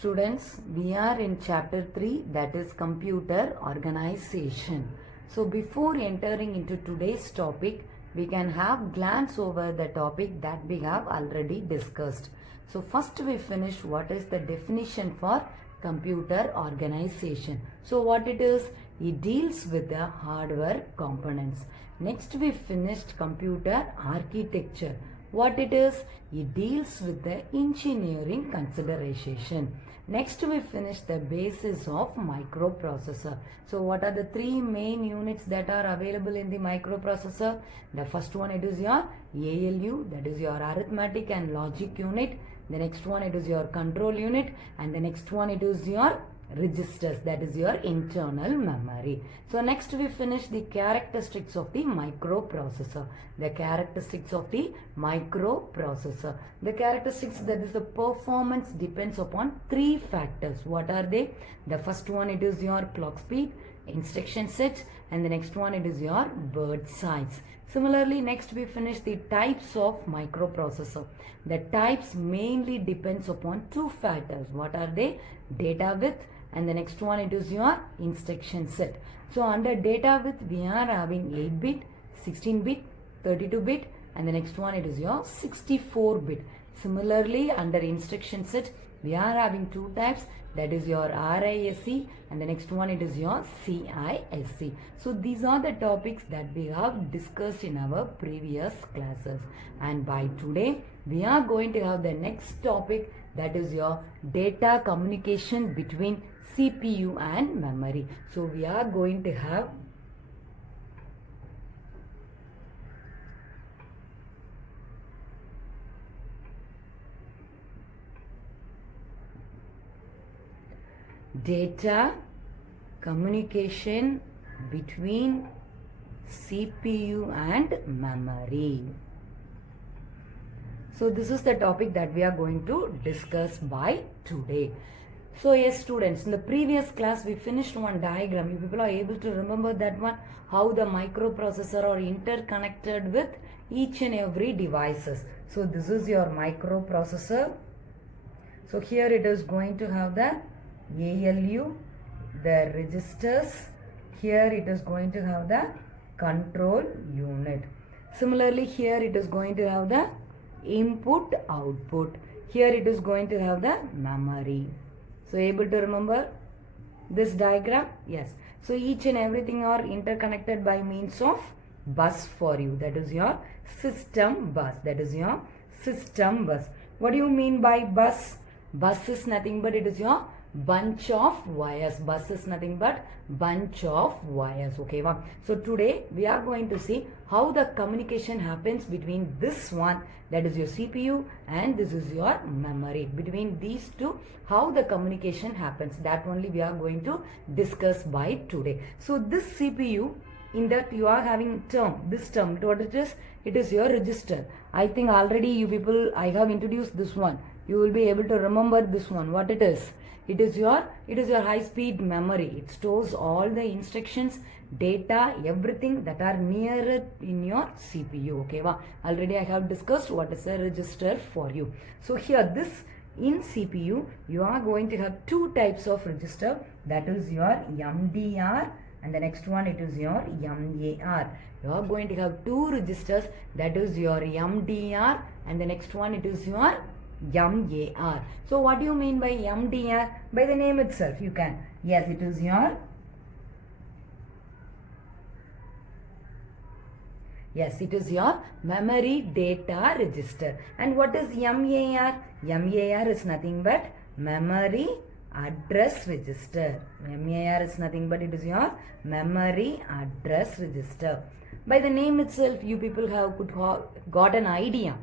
Students, we are in chapter 3, that is computer organization. So before entering into today's topic, we can have glance over the topic that we have already discussed. So first we finish what is the definition for computer organization. So what it is? It deals with the hardware components. Next we finished computer architecture. What it is? It deals with the engineering consideration. Next we finish the basis of microprocessor. So what are the three main units that are available in the microprocessor? The first one, it is your ALU, that is your arithmetic and logic unit. The next one, it is your control unit, and the next one, it is your registers, that is your internal memory. So next we finish the characteristics of the microprocessor. The characteristics of the microprocessor. The characteristics, that is the performance, depends upon three factors. What are they? The first one, it is your clock speed, instruction sets, and the next one, it is your word size. Similarly, next we finish the types of microprocessor. The types mainly depends upon two factors. What are they? Data width, and the next one, it is your instruction set. So under data width, we are having 8-bit, 16-bit, 32-bit, and the next one, it is your 64-bit. Similarly, under instruction set, we are having two types, that is your RISC, and the next one, it is your CISC. So these are the topics that we have discussed in our previous classes, and by today we are going to have the next topic, that is your data communication between CPU and memory. So we are going to have data communication between CPU and memory. So this is the topic that we are going to discuss by today. So yes students, in the previous class we finished one diagram. You people are able to remember that one, how the microprocessor are interconnected with each and every devices. So this is your microprocessor. So here it is going to have the ALU, the registers. Here it is going to have the control unit. Similarly, here it is going to have the input output. Here it is going to have the memory. So able to remember this diagram? Yes. So each and everything are interconnected by means of bus for you. That is your system bus. That is your system bus. What do you mean by bus? Bus is nothing but it is your bunch of wires. Bus is nothing but bunch of wires. Okay, wow. So today we are going to see how the communication happens between this one, that is your CPU, and this is your memory. Between these two, how the communication happens, that only we are going to discuss by today. So this CPU, in that you are having term, this term, what it is? It is your register. I think already you people, I have introduced this one. You will be able to remember this one, what it is. It is your high speed memory. It stores all the instructions, data, everything that are near in your CPU. Okay, wow. Already I have discussed what is a register for you. So here this in CPU, you are going to have two types of register, that is your MDR, and the next one, it is your MAR. You are going to have two registers, that is your MDR, and the next one, it is your MAR. So what do you mean by MDR? By the name itself you can. Yes, it is your memory data register. And what is MAR? MAR is nothing but memory address register. MAR is nothing but it is your memory address register. By the name itself, you people have got an idea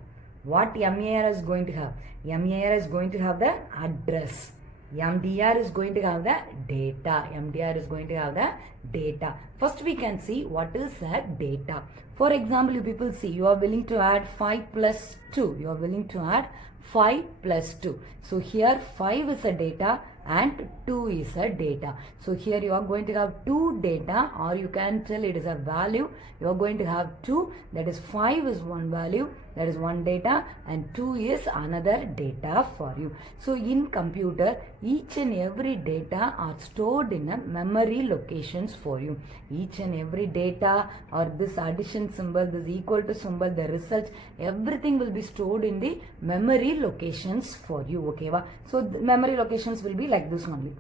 what MAR is going to have. MAR is going to have the address. MDR is going to have the data. MDR is going to have the data. First we can see what is that data. For example, you people see, you are willing to add 5 plus 2. You are willing to add 5 plus 2. So here 5 is a data and 2 is a data. So here you are going to have 2 data, or you can tell it is a value. You are going to have 2, that is 5 is one value, that is one data, and 2 is another data for you. So in computer, each and every data are stored in a memory locations for you. Each and every data, or this addition symbol, this equal to symbol, the result, everything will be stored in the memory locations for you. Okay va? So the memory locations will be like this only.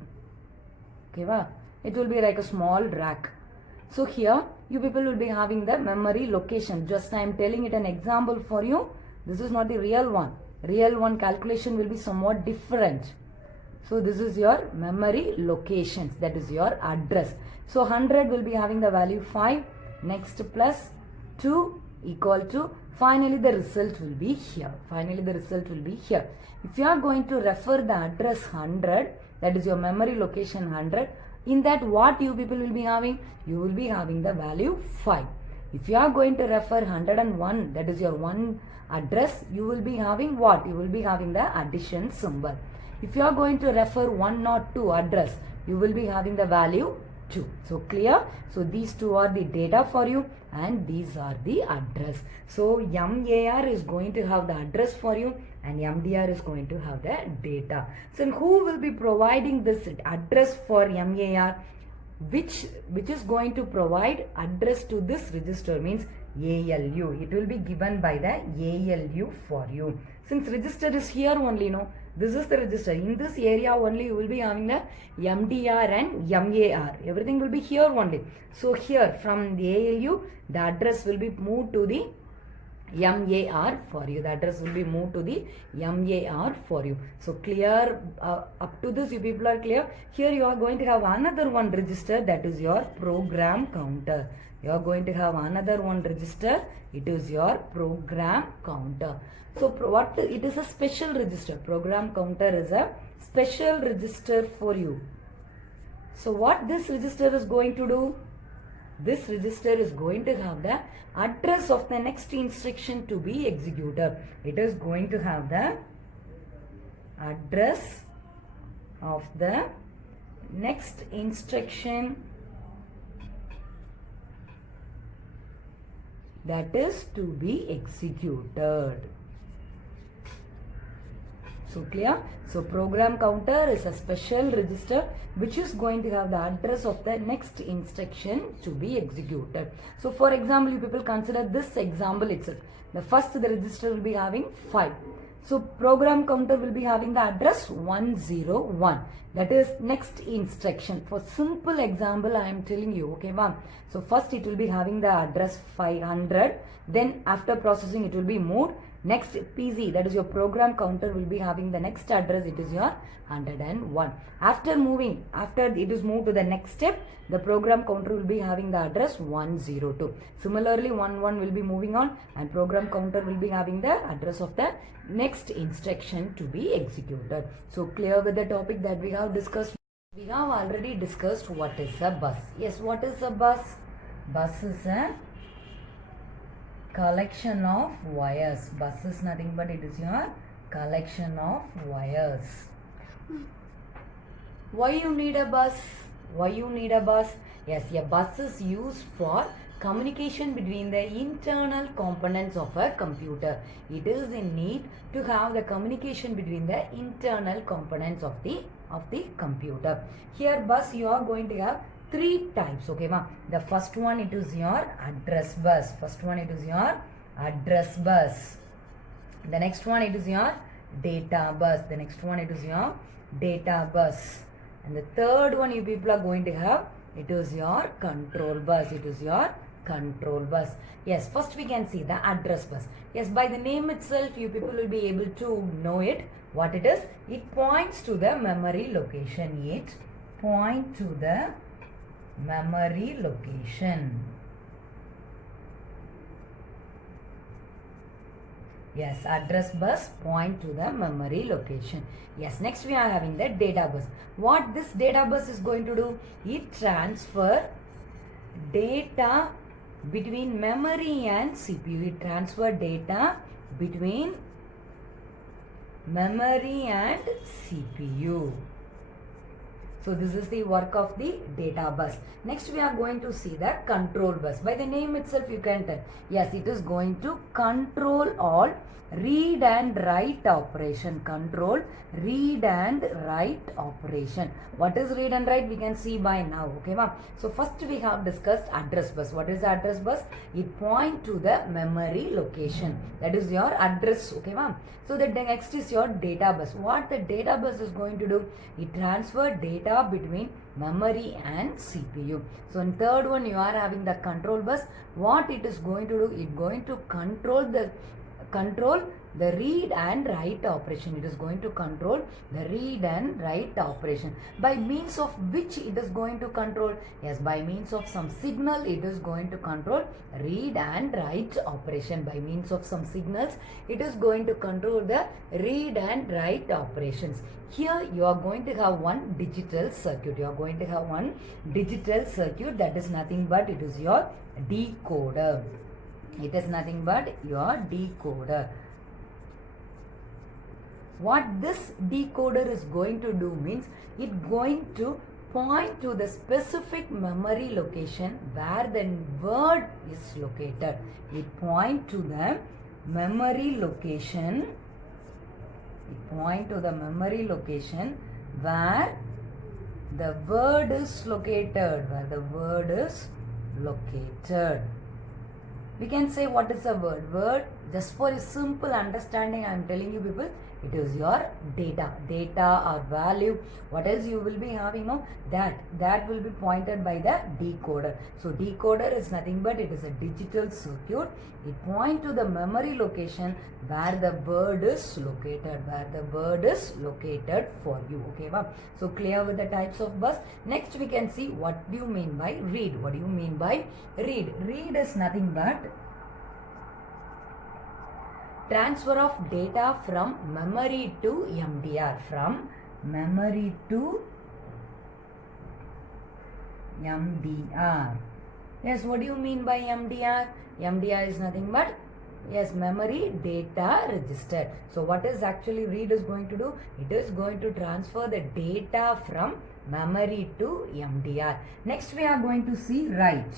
Okay va? It will be like a small rack. So here you people will be having the memory location. Just I am telling it an example for you. This is not the real one. Real one calculation will be somewhat different. So this is your memory locations, that is your address. So 100 will be having the value 5, next plus 2 equal to, finally the result will be here. Finally the result will be here. If you are going to refer the address 100, that is your memory location 100, in that what you people will be having? You will be having the value 5. If you are going to refer 101, that is your one address, you will be having what? You will be having the addition symbol. If you are going to refer 102 address, you will be having the value 2. So clear? So these two are the data for you, and these are the address. So MAR is going to have the address for you, and MDR is going to have the data. So who will be providing this address for MAR? Which is going to provide address to this register means ALU. It will be given by the ALU for you. Since register is here only, no, this is the register. In this area only you will be having the MDR and MAR. Everything will be here only. So here from the ALU, the address will be moved to the MAR for you. The address will be moved to the MAR for you. So clear, up to this you people are clear. Here you are going to have another one register, that is your program counter. You are going to have another one register, it is your program counter. So what it is a special register. Program counter is a special register for you. So what this register is going to do? This register is going to have the address of the next instruction to be executed. It is going to have the address of the next instruction that is to be executed. So clear? So program counter is a special register which is going to have the address of the next instruction to be executed. So for example, you people consider this example itself. The first the register will be having 5. So program counter will be having the address 101. That is next instruction. For simple example I am telling you, okay ma'am. So first it will be having the address 500. Then after processing it will be moved. Next PC, that is your program counter, will be having the next address, it is your 101. After it is moved to the next step, the program counter will be having the address 102. Similarly 11 will be moving on, and program counter will be having the address of the next instruction to be executed. So clear with the topic that we have discussed? We have already discussed what is a bus. Yes, what is a bus? Bus is a collection of wires. Bus is nothing but it is your collection of wires. Why you need a bus? Why you need a bus? Yes, a bus is used for communication between the internal components of a computer. It is in need to have the communication between the internal components of the computer. Here bus you are going to have 3 types, okay ma. The first one it is your address bus. First one it is your address bus. The next one it is your data bus. The next one it is your data bus. And the third one you people are going to have, it is your control bus. It is your control bus. Yes, first we can see the address bus. Yes, by the name itself you people will be able to know it. What it is? It points to the memory location. It points to the memory location. Yes, address bus point to the memory location. Yes, next we are having the data bus. What this data bus is going to do? It transfer data between memory and CPU. It transfer data between memory and CPU. So this is the work of the data bus. Next we are going to see the control bus. By the name itself you can tell. Yes, it is going to control all read and write operation. Control read and write operation. What is read and write? We can see by now. Okay, ma'am. So first we have discussed address bus. What is the address bus? It point to the memory location. That is your address. Okay, ma'am. So the next is your data bus. What the data bus is going to do? It transfer data between memory and CPU. So in third one you are having the control bus. What it is going to do? It going to control the read and write operation. It is going to control the read and write operation. By means of which it is going to control? Yes, by means of some signal it is going to control read and write operation. By means of some signals it is going to control the read and write operations. Here you are going to have one digital circuit. You are going to have one digital circuit, that is nothing but it is your decoder. It is nothing but your decoder. What this decoder is going to do means it going to point to the specific memory location where the word is located. It point to the memory location. It point to the memory location where the word is located. Where the word is located. We can say what is a word. Word, just for a simple understanding I am telling you people, it is your data. Data or value. What else you will be having? No, that will be pointed by the decoder. So decoder is nothing but it is a digital circuit. It point to the memory location where the word is located. Where the word is located for you. Okay, ma'am. So clear with the types of bus. Next we can see what do you mean by read. What do you mean by read? Read is nothing but transfer of data from memory to MDR. From memory to MDR. Yes, what do you mean by MDR? MDR is nothing but, yes, memory data register. So what is actually read is going to do? It is going to transfer the data from memory to MDR. Next we are going to see write.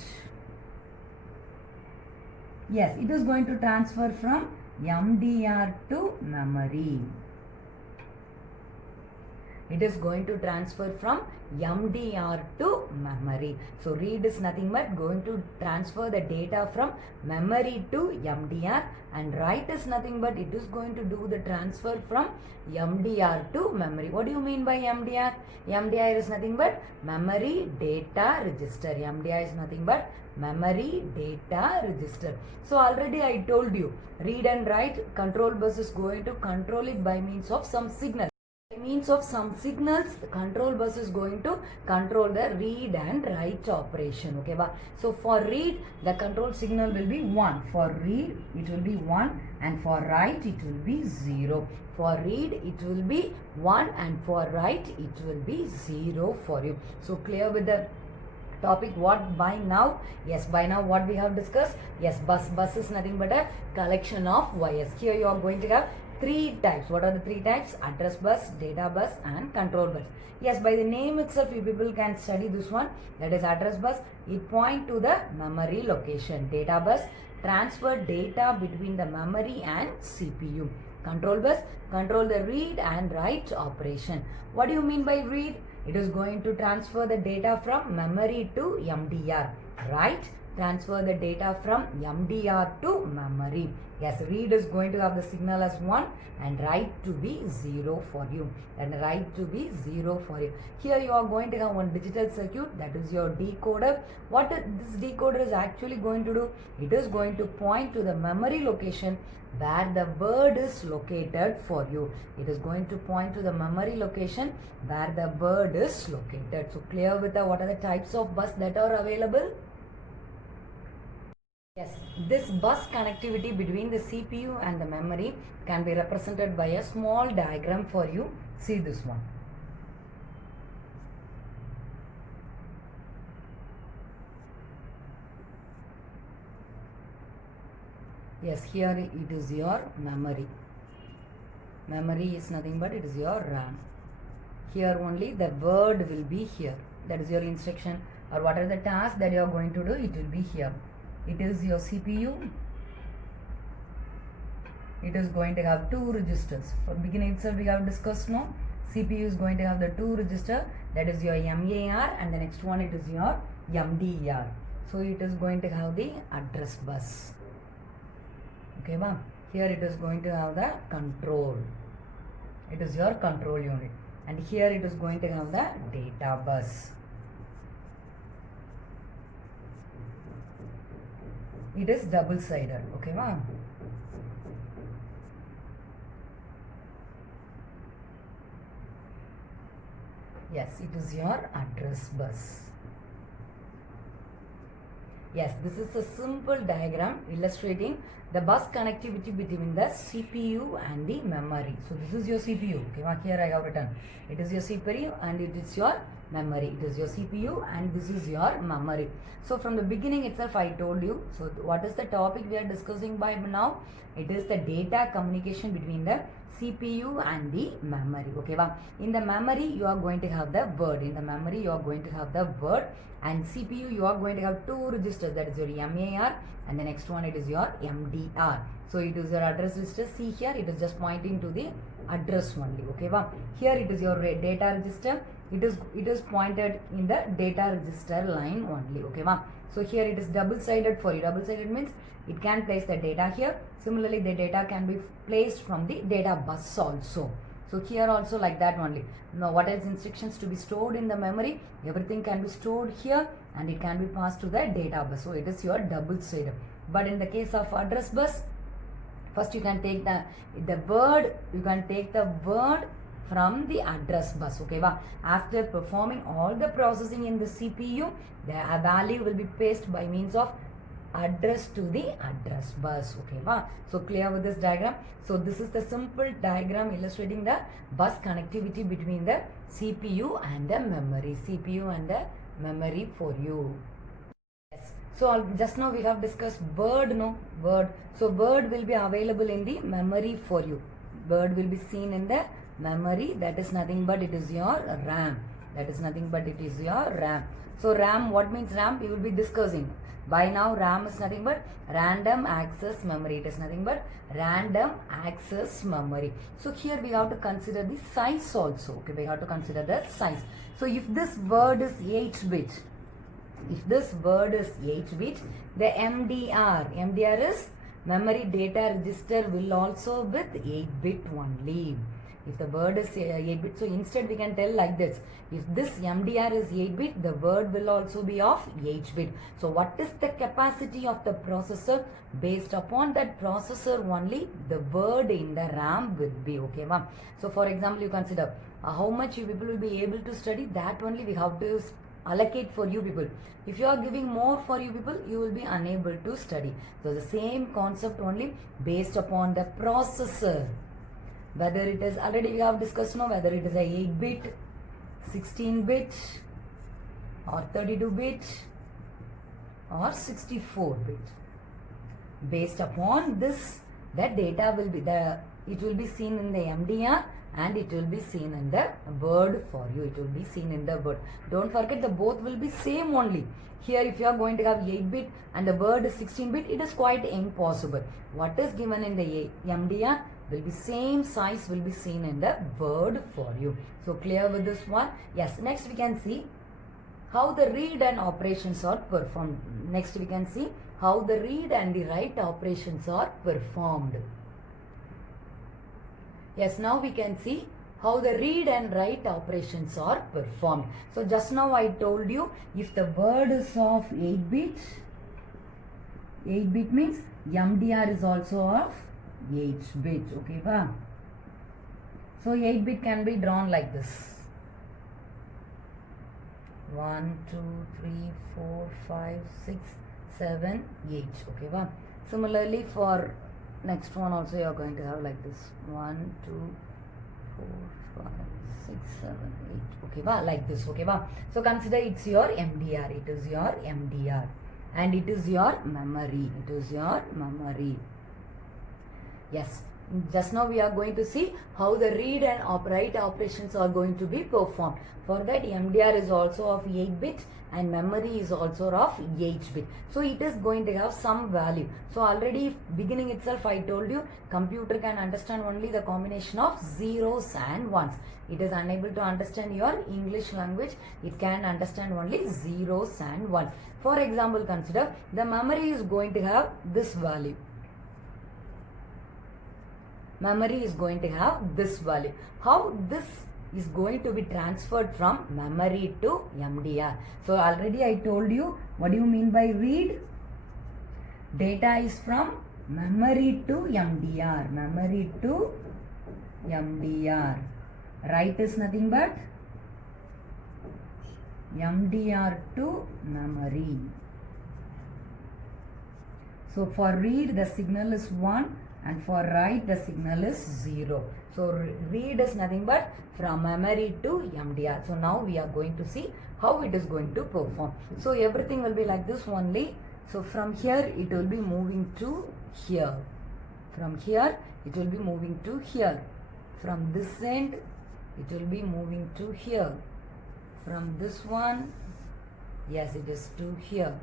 Yes, it is going to transfer from MDR to memory. It is going to transfer from MDR to memory. So read is nothing but going to transfer the data from memory to MDR, and write is nothing but it is going to do the transfer from MDR to memory. What do you mean by MDR? MDR is nothing but memory data register. MDR is nothing but memory data register. So already I told you, read and write, control bus is going to control it by means of some signal. By means of some signals, the control bus is going to control the read and write operation. Okay, so for read, the control signal will be 1. For read, it will be 1, and for write, it will be 0. For read, it will be 1, and for write, it will be 0 for you. So clear with the topic. What by now? Yes, by now what we have discussed? Yes, bus is nothing but a collection of wires. Here you are going to have 3 types. What are the 3 types? Address bus, data bus and control bus. Yes, by the name itself you people can study this one. That is address bus. It point to the memory location. Data bus, transfer data between the memory and CPU. Control bus, control the read and write operation. What do you mean by read? It is going to transfer the data from memory to MDR. Write, transfer the data from MDR to memory. Yes, read is going to have the signal as 1 and write to be 0 for you. And write to be 0 for you. Here you are going to have one digital circuit, that is your decoder. What this decoder is actually going to do? It is going to point to the memory location where the word is located for you. It is going to point to the memory location where the word is located. So clear with the what are the types of bus that are available? Yes, this bus connectivity between the CPU and the memory can be represented by a small diagram for you. See this one. Yes, here it is your memory. Memory is nothing but it is your RAM. here only the word will be here. That is your instruction, or what are the tasks that you are going to do, it will be here. It is your CPU. It is going to have 2 registers. From beginning itself we have discussed, no? CPU is going to have the 2 register, that is your MAR, and the next one it is your MDR. So it is going to have the address bus. Okay, wow. Here it is going to have the control. It is your control unit. And here it is going to have the data bus. It is double-sided. Okay, wow. Yes, it is your address bus. Yes, this is a simple diagram illustrating the bus connectivity between the CPU and the memory. So this is your CPU. Okay, here I have written. It is your CPU and it is your memory. It is your CPU and this is your memory. So from the beginning itself I told you. So what is the topic we are discussing by now? It is the data communication between the CPU and the memory. Okay, wow. In the memory you are going to have the word. In the memory you are going to have the word, and CPU you are going to have 2 registers, that is your MAR, and the next one it is your MDR. So it is your address register. See here it is just pointing to the address only. Okay, wow. Here it is your data register. It is pointed in the data register line only. Okay, wow. So here it is double-sided for you. Double-sided means it can place the data here. Similarly, the data can be placed from the data bus also. So here also like that only. Now what else instructions to be stored in the memory? Everything can be stored here and it can be passed to the data bus. So it is your double-sided. But in the case of address bus, first you can take the word. You can take the word from the address bus. Okay, wow. After performing all the processing in the CPU, the value will be pasted by means of address to the address bus. Okay, wow. So clear with this diagram? So this is the simple diagram illustrating the bus connectivity between the CPU and the memory. CPU and the memory for you. Yes. So just now we have discussed word, no? Word. So word will be available in the memory for you. Word will be seen in the memory. That is nothing but it is your RAM. That is nothing but it is your RAM. So RAM, what means RAM? We will be discussing. By now RAM is nothing but random access memory. It is nothing but random access memory. So here we have to consider the size also. Okay, we have to consider the size. So if this word is 8-bit, if this word is 8-bit, the MDR is memory data register will also with 8-bit only. If the word is 8-bit, so instead we can tell like this. If this MDR is 8-bit, the word will also be of 8-bit. So what is the capacity of the processor? Based upon that processor only, the word in the RAM will be. Okay, ma'am. So for example, you consider how much you people will be able to study. That only we have to allocate for you people. If you are giving more for you people, you will be unable to study. So the same concept only based upon the processor. Whether it is, already we have discussed now, whether it is a 8-bit, 16-bit or 32-bit or 64-bit. Based upon this, the data will be, it will be seen in the MDR and it will be seen in the word for you. It will be seen in the word. Don't forget, the both will be same only. Here if you are going to have 8-bit and the word is 16-bit, it is quite impossible. What is given in the MDR will be same size, will be seen in the word for you. So clear with this one? Yes. Next we can see how the read and operations are performed. Next we can see how the read and the write operations are performed. Yes, now we can see how the read and write operations are performed. So just now I told you, if the word is of 8-bit, 8-bit means MDR is also of 8-bit. Okay, wow. So 8-bit can be drawn like this. 1, 2, 3, 4, 5, 6, 7, 8. Okay, wow. Similarly for next one also you are going to have like this. 1, 2, 4, 5, 6, 7, 8. Okay, wow, like this. Okay, wow. So consider it's your MDR. It is your MDR. And it is your memory. It is your memory. Yes. Just now we are going to see how the read and write operations are going to be performed. For that, MDR is also of 8-bit and memory is also of 8-bit. So it is going to have some value. So already beginning itself I told you, computer can understand only the combination of zeros and ones. It is unable to understand your English language. It can understand only zeros and ones. For example, consider the memory is going to have this value. Memory is going to have this value. How this is going to be transferred from memory to MDR? So already I told you, what do you mean by read? Data is from memory to MDR. Memory to MDR. Write is nothing but MDR to memory. So for read the signal is 1 and for write the signal is 0. So read is nothing but from memory to MDR. So now we are going to see how it is going to perform. So everything will be like this only. So from here it will be moving to here. From here it will be moving to here. From this end it will be moving to here. From this one, yes, it is to here.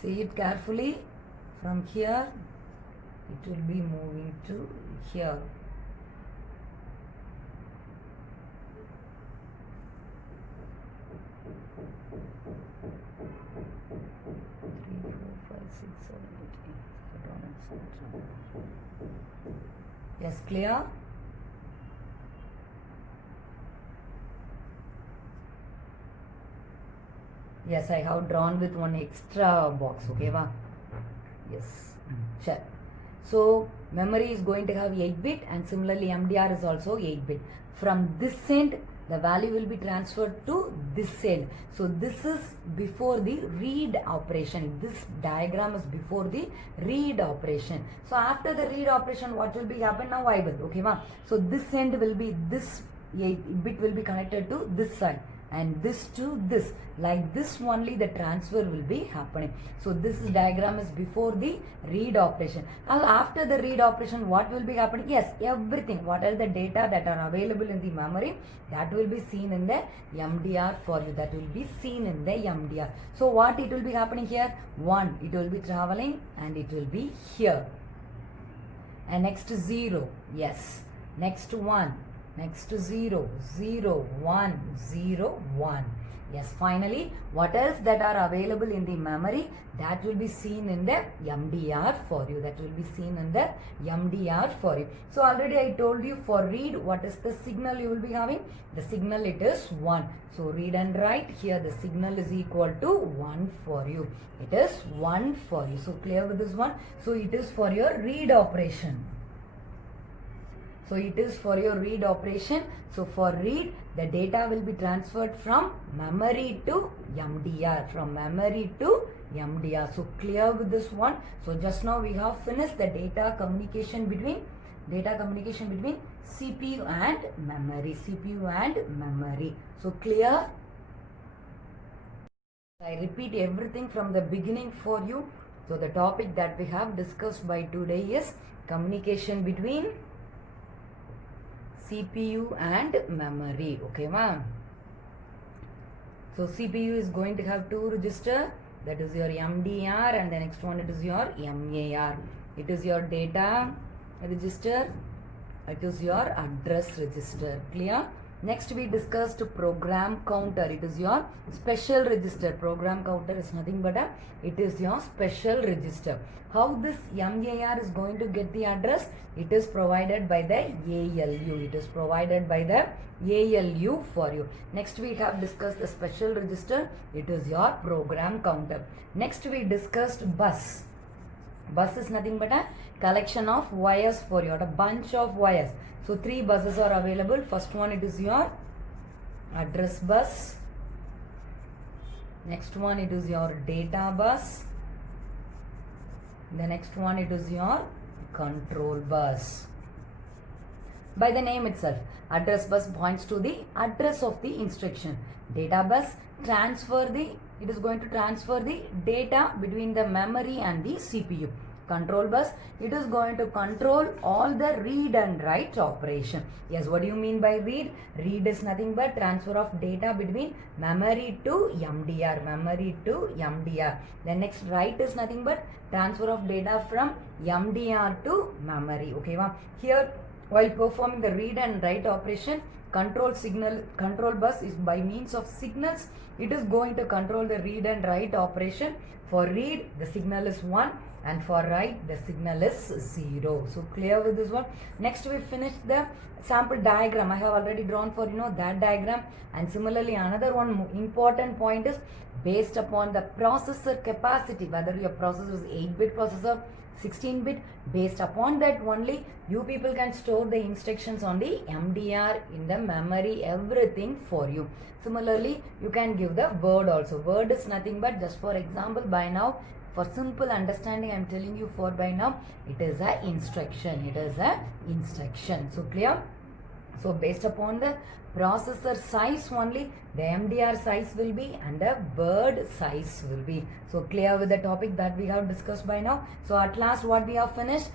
See it carefully. From here it will be moving to here. 3, 4, 5, 6, 7, 8, 9, 10. Yes, clear? Yes, I have drawn with one extra box, okay, va? Yes, sure. So memory is going to have 8-bit and similarly MDR is also 8-bit. From this end, the value will be transferred to this end. So this is before the read operation. This diagram is before the read operation. So after the read operation, what will be happen now? I will, okay, ma? So this end will be, this 8-bit will be connected to this side, and this to this, like this only the transfer will be happening. So this diagram is before the read operation. Now after the read operation, what will be happening? Yes, everything, what are the data that are available in the memory, that will be seen in the MDR for you. That will be seen in the MDR. So what it will be happening here? 1, it will be traveling and it will be here. And next 0, yes. Next 1. Next 0, 0, 1, 0, 1. Yes, finally, what else that are available in the memory, that will be seen in the MDR for you. That will be seen in the MDR for you. So already I told you for read, what is the signal you will be having? The signal, it is 1. So read and write, here the signal is equal to 1 for you. It is 1 for you. So clear with this one? So it is for your read operation. So it is for your read operation. So for read, the data will be transferred from memory to MDR. From memory to MDR. So clear with this one. So just now we have finished the data communication between CPU and memory. CPU and memory. So clear? I repeat everything from the beginning for you. So the topic that we have discussed by today is communication between CPU and memory. Okay, ma'am. So CPU is going to have 2 registers. That is your MDR, and the next one it is your MAR. It is your data register. It is your address register. Clear? Next we discussed program counter. It is your special register. Program counter is nothing but it is your special register. How this MAR is going to get the address? It is provided by the ALU. It is provided by the ALU for you. Next we have discussed the special register. It is your program counter. Next we discussed bus. Bus is nothing but a collection of wires for you, a bunch of wires. So 3 buses are available. First one, it is your address bus. Next one, it is your data bus. The next one, it is your control bus. By the name itself, address bus points to the address of the instruction. Data bus it is going to transfer the data between the memory and the CPU. Control bus, it is going to control all the read and write operation. Yes, what do you mean by read? Read is nothing but transfer of data between memory to MDR. Then next, write is nothing but transfer of data from MDR to memory. Okay, here while performing the read and write operation, control bus is by means of signals. It is going to control the read and write operation. For read, the signal is 1, and for write, the signal is 0. So clear with this one. Next, we finished the sample diagram. I have already drawn for that diagram. And similarly, another one important point is based upon the processor capacity, whether your processor is 8-bit processor, 16-bit, based upon that only you people can store the instructions on the MDR, in the memory, everything for you. Similarly, you can give the word also. Word is nothing but, just for example, by now, for simple understanding, I am telling you, for by now, it is a instruction. So clear? So based upon the processor size only, the MDR size will be and the word size will be. So clear with the topic that we have discussed by now. So at last, what we have finished,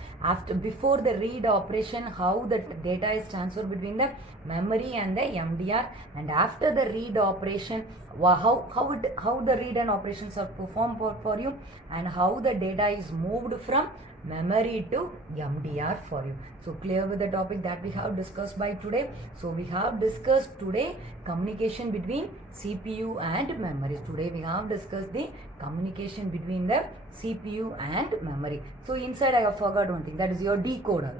before the read operation, how the data is transferred between the memory and the MDR, and after the read operation, how the read and operations are performed for you, and how the data is moved from memory to MDR for you. So clear with the topic that we have discussed by today. So we have discussed today communication between CPU and memory. Today we have discussed the communication between the CPU and memory. So inside I have forgot one thing, that is your decoder.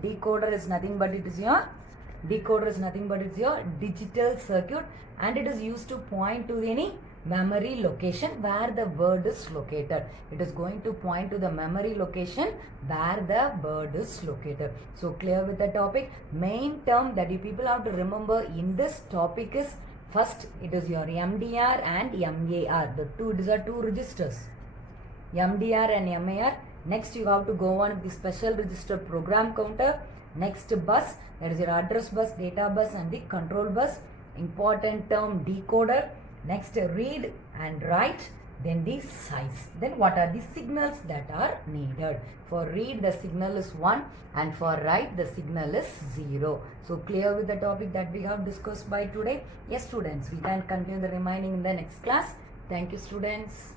Decoder is nothing but it's your digital circuit, and it is used to point to any memory location where the word is located. It is going to point to the memory location where the word is located. So clear with the topic. Main term that you people have to remember in this topic is, first it is your MDR and MAR. These are two registers, MDR and MAR. Next you have to go on with the special register program counter. Next bus, that is your address bus, data bus and the control bus. Important term, decoder. Next read and write, then the size. Then what are the signals that are needed? For read, the signal is 1, and for write, the signal is 0. So clear with the topic that we have discussed by today? Yes students, we can continue the remaining in the next class. Thank you students.